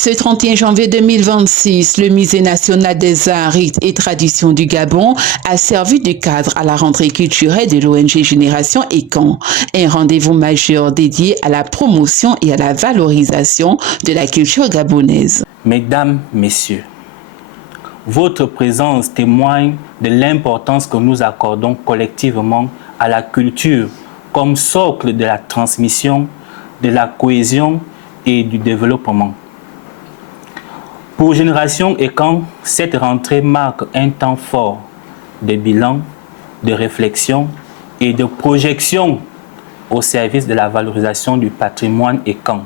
Ce 31 janvier 2026, le Musée national des arts, rites et traditions du Gabon a servi de cadre à la rentrée culturelle de l'ONG Génération Ekan, un rendez-vous majeur dédié à la promotion et à la valorisation de la culture gabonaise. Mesdames, Messieurs, votre présence témoigne de l'importance que nous accordons collectivement à la culture comme socle de la transmission, de la cohésion et du développement. Pour Génération Ekan, cette rentrée marque un temps fort de bilan, de réflexion et de projection au service de la valorisation du patrimoine Ekan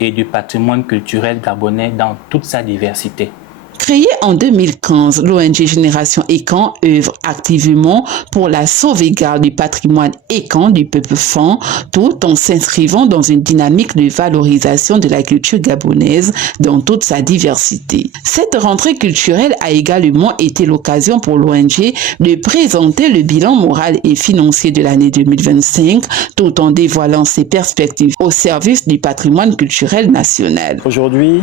et du patrimoine culturel gabonais dans toute sa diversité. Créée en 2015, l'ONG Génération Ekan œuvre activement pour la sauvegarde du patrimoine Ekan du peuple Fan, tout en s'inscrivant dans une dynamique de valorisation de la culture gabonaise dans toute sa diversité. Cette rentrée culturelle a également été l'occasion pour l'ONG de présenter le bilan moral et financier de l'année 2025, tout en dévoilant ses perspectives au service du patrimoine culturel national. Aujourd'hui,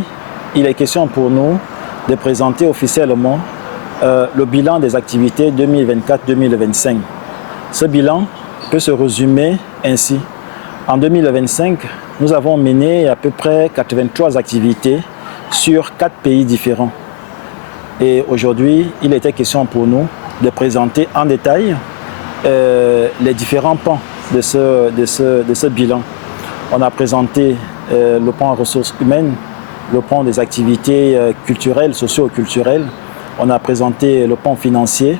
il est question pour nous de présenter officiellement le bilan des activités 2024-2025. Ce bilan peut se résumer ainsi. En 2025, nous avons mené à peu près 83 activités sur 4 pays différents. Et aujourd'hui, il était question pour nous de présenter en détail les différents pans de ce bilan. On a présenté le pan ressources humaines, le pan des activités culturelles, socio-culturelles. On a présenté le pan financier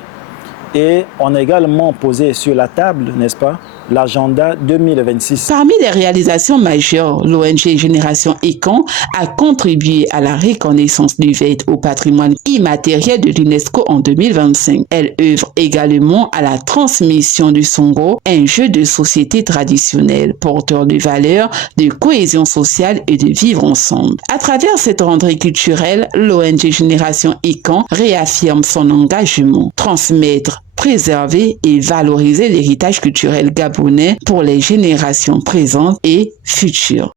et on a également posé sur la table, n'est-ce pas, l'agenda 2026. Parmi les réalisations majeures, l'ONG Génération Ekan a contribué à la reconnaissance du VET au patrimoine immatériel de l'UNESCO en 2025. Elle œuvre également à la transmission du Songo, un jeu de société traditionnel, porteur de valeurs, de cohésion sociale et de vivre ensemble. À travers cette rentrée culturelle, l'ONG Génération Ekan réaffirme son engagement, transmettre, préserver et valoriser l'héritage culturel gabonais pour les générations présentes et futures.